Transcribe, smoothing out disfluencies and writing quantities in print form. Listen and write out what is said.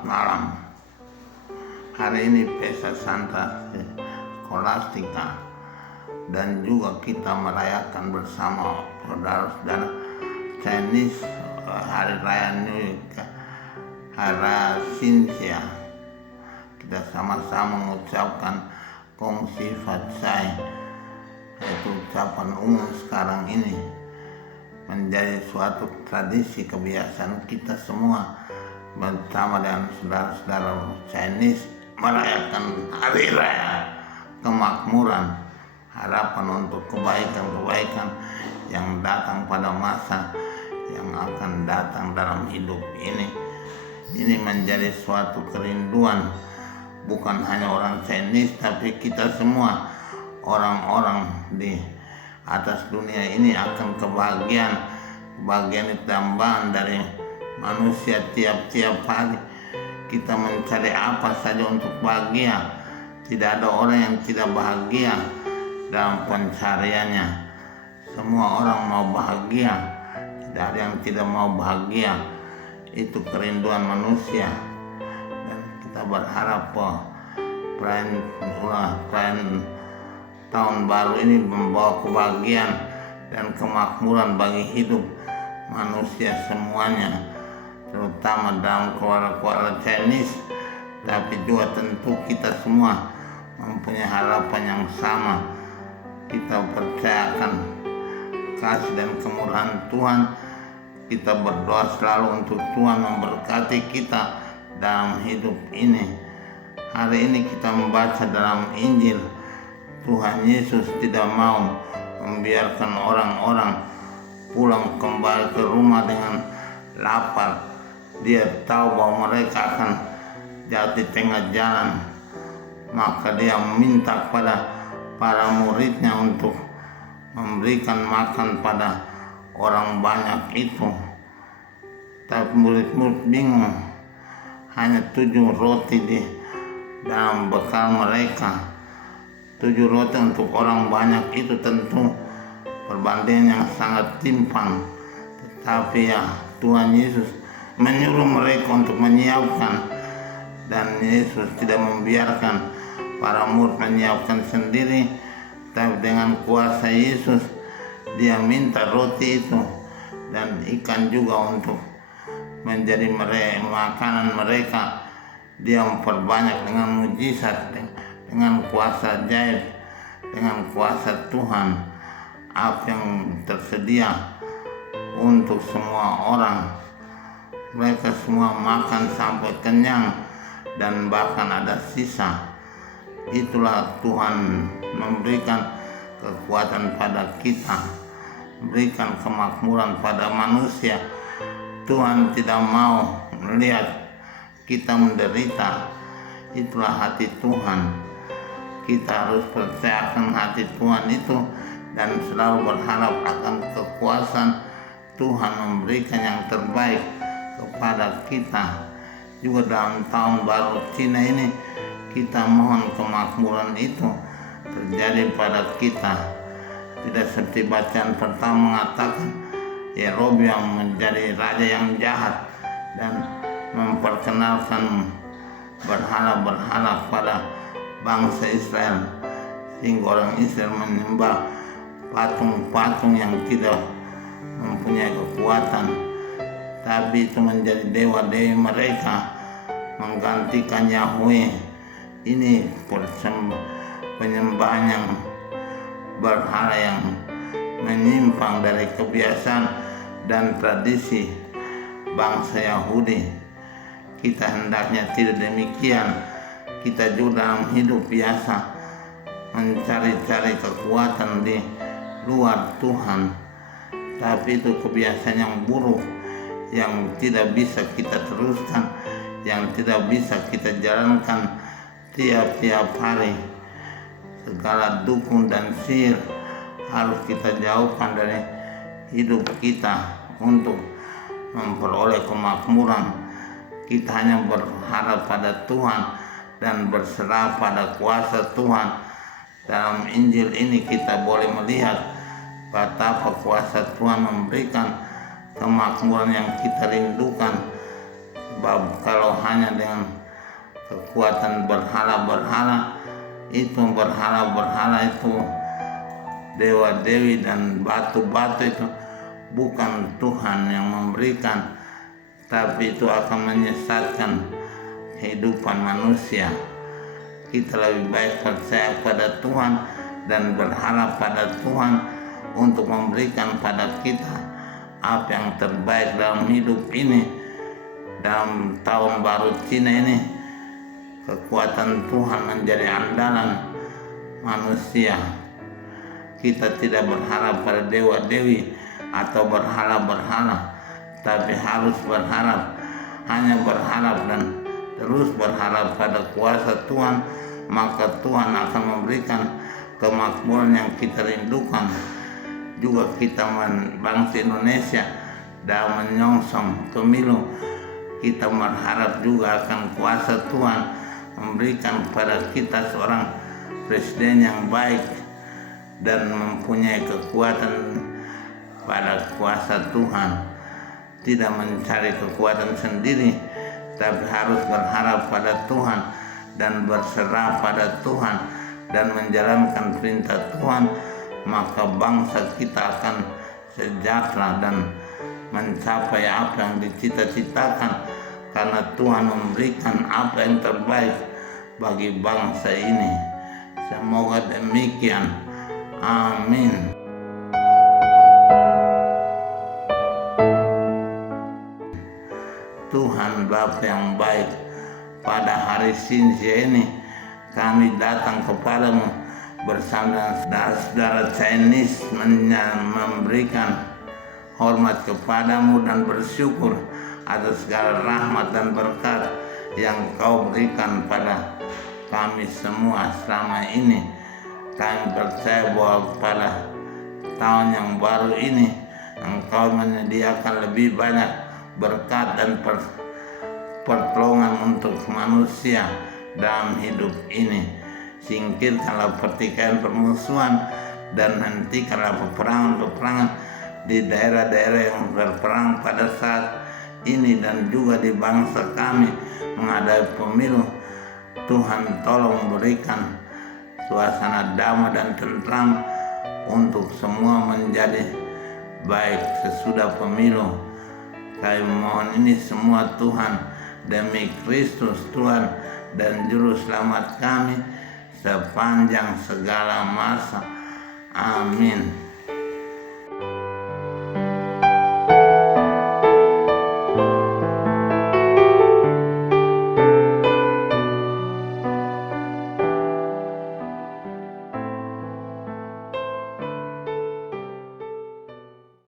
Selamat malam. Hari ini pesta Santa Scholastica dan juga kita merayakan bersama saudara-saudara Chinese Hari Raya New Year, Hari Raya Xinjia. Kita sama-sama mengucapkan Gong Xi Fa Cai, yaitu ucapan umum sekarang ini menjadi suatu tradisi kebiasaan kita semua bersama dengan saudara-saudara Chinese merayakan hari raya kemakmuran, harapan untuk kebaikan-kebaikan yang datang pada masa yang akan datang dalam hidup ini. Ini menjadi suatu kerinduan bukan hanya orang Chinese, tapi kita semua orang-orang di atas dunia ini akan kebahagiaan itu tambahan dari manusia. Tiap-tiap hari kita mencari apa saja untuk bahagia. Tidak ada orang yang tidak bahagia dalam pencariannya. Semua orang mau bahagia, tidak ada yang tidak mau bahagia. Itu kerinduan manusia, dan kita berharap perayaan tahun baru ini membawa kebahagiaan dan kemakmuran bagi hidup manusia semuanya, terutama dalam keluarga-keluarga Chinese, tapi juga tentu kita semua mempunyai harapan yang sama. Kita percayakan kasih dan kemurahan Tuhan. Kita berdoa selalu untuk Tuhan memberkati kita dalam hidup ini. Hari ini kita membaca dalam Injil, Tuhan Yesus tidak mau membiarkan orang-orang pulang kembali ke rumah dengan lapar. Dia tahu bahwa mereka akan jatuh di tengah jalan. Maka dia meminta kepada para muridnya untuk memberikan makan pada orang banyak itu. Tapi murid-murid bingung. Hanya 7 roti di dalam bekal mereka. 7 roti untuk orang banyak itu tentu perbandingan yang sangat timpang. Tetapi ya, Tuhan Yesus menyuruh mereka untuk menyiapkan, dan Yesus tidak membiarkan para murid menyiapkan sendiri. Tapi dengan kuasa Yesus, dia minta roti itu dan ikan juga untuk menjadi makanan mereka. Dia memperbanyak dengan mujizat, dengan kuasa ajaib, dengan kuasa Tuhan. Apa yang tersedia untuk semua orang, mereka semua makan sampai kenyang dan bahkan ada sisa. Itulah Tuhan memberikan kekuatan pada kita, memberikan kemakmuran pada manusia. Tuhan tidak mau melihat kita menderita. Itulah hati Tuhan. Kita harus percayakan hati Tuhan itu dan selalu berharap akan kekuasaan Tuhan memberikan yang terbaik kepada kita. Juga dalam tahun baru Cina ini, kita mohon kemakmuran itu terjadi pada kita. Tidak seperti bacaan pertama mengatakan Yerobeam menjadi raja yang jahat dan memperkenalkan berhala-berhala pada bangsa Israel, sehingga orang Israel menyembah patung-patung yang tidak mempunyai kekuatan. Tapi itu menjadi dewa-dewi mereka, menggantikan Yahweh. Ini penyembahan yang berhala yang menyimpang dari kebiasaan dan tradisi bangsa Yahudi. Kita hendaknya tidak demikian. Kita juga dalam hidup biasa mencari-cari kekuatan di luar Tuhan. Tapi itu kebiasaan yang buruk, yang tidak bisa kita teruskan, yang tidak bisa kita jalankan tiap-tiap hari. Segala dukun dan sihir harus kita jauhkan dari hidup kita untuk memperoleh kemakmuran. Kita hanya berharap pada Tuhan dan berserah pada kuasa Tuhan. Dalam Injil ini kita boleh melihat betapa kuasa Tuhan memberikan kemakmuran yang kita rindukan. Sebab kalau hanya dengan kekuatan berhala-berhala itu, berhala-berhala itu, dewa-dewi dan batu-batu itu bukan Tuhan yang memberikan, tapi itu akan menyesatkan kehidupan manusia. Kita lebih baik percaya pada Tuhan dan berharap pada Tuhan untuk memberikan pada kita apa yang terbaik dalam hidup ini. Dalam tahun baru Cina ini, kekuatan Tuhan menjadi andalan manusia. Kita tidak berharap pada dewa-dewi atau berhala-berhala, tapi harus berharap, hanya berharap dan terus berharap pada kuasa Tuhan, maka Tuhan akan memberikan kemakmuran yang kita rindukan. Juga kita bangsa Indonesia dalam menyongsong pemilu, kita berharap juga akan kuasa Tuhan memberikan kepada kita seorang presiden yang baik dan mempunyai kekuatan pada kuasa Tuhan. Tidak mencari kekuatan sendiri, tapi harus berharap pada Tuhan dan berserah pada Tuhan dan menjalankan perintah Tuhan, maka bangsa kita akan sejahtera dan mencapai apa yang dicita-citakan, karena Tuhan memberikan apa yang terbaik bagi bangsa ini. Semoga demikian. Amin. Tuhan Bapa yang baik, pada hari Sinsia ini kami datang kepadamu bersama saudara Chinese memberikan hormat kepadamu dan bersyukur atas segala rahmat dan berkat yang Kau berikan pada kami semua selama ini. Kami percaya bahwa pada tahun yang baru ini Engkau menyediakan lebih banyak berkat dan pertolongan untuk manusia dalam hidup ini. Singkirkanlah pertikaian, permusuhan, dan hentikanlah peperangan-peperangan di daerah-daerah yang berperang pada saat ini dan juga di bangsa kami menghadapi pemilu. Tuhan tolong berikan suasana damai dan tentram untuk semua menjadi baik sesudah pemilu. Kami mohon ini semua Tuhan demi Kristus Tuhan dan Juru Selamat kami sepanjang segala masa. Amin.